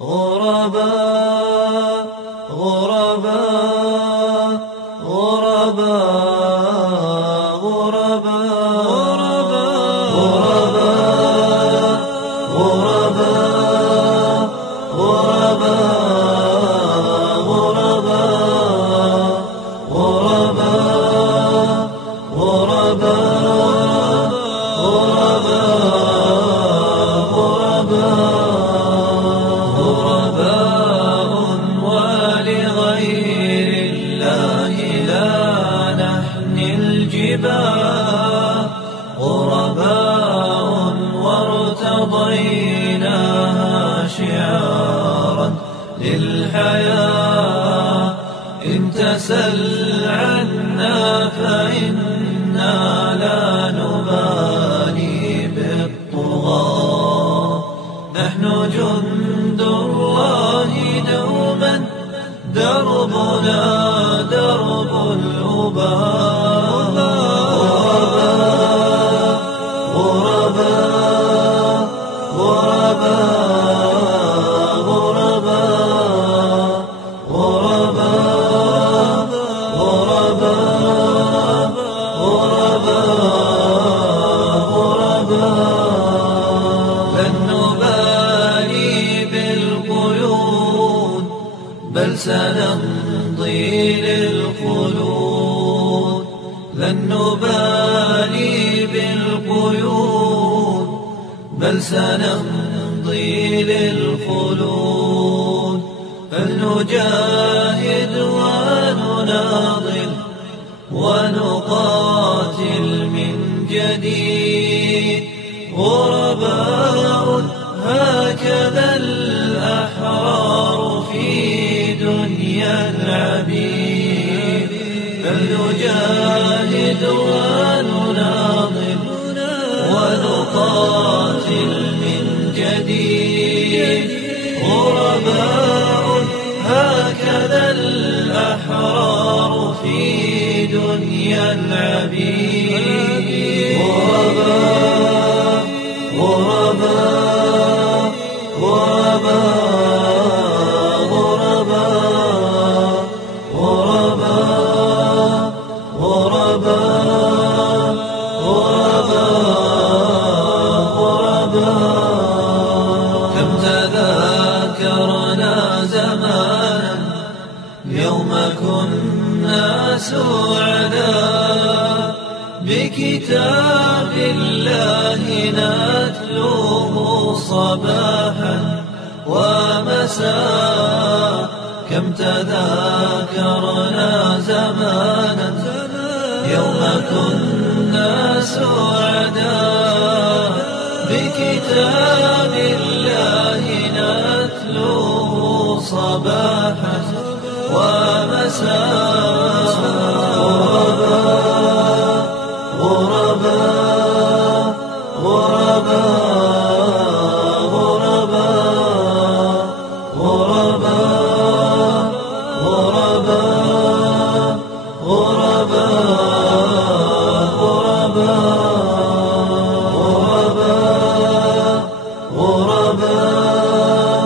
غرباء غرباء غرباء غرباء غرباء غرباء غرباء ولغير الله لا نحني الجباه غرباء وارتضيناها شعارا للحياة إن تسل عنا فإنا لا نبالي بالطغاة نحن جند الله دوما دربنا درب الأباء غرباء غرباء غرباء غرباء غرباء غرباء لن نبالي بالقيود بل سنمضي للخلود لن نبالي بالقيود بل سنمضي للخلود فلنجاهد ونناضل ونقاتل من جديد غرباء هكذا الأحرار في دنيا العبيد فلنجاهد ونناضل ونقاتل من جديد غرباء هكذا الأحرار في دنيا العبيد غرباء غرباء غرباء غرباء غرباء غرباء كم تذاكرنا زمانا يوم كنا سعداء بكتاب الله نتلوه صباحا ومساء كم تذاكرنا زمانا يوم كنا سعداء بكتاب الله نتلوه صباحا ومساء غرباء غرباء غرباء غرباء غرباء غرباء غرباء غرباء غرباء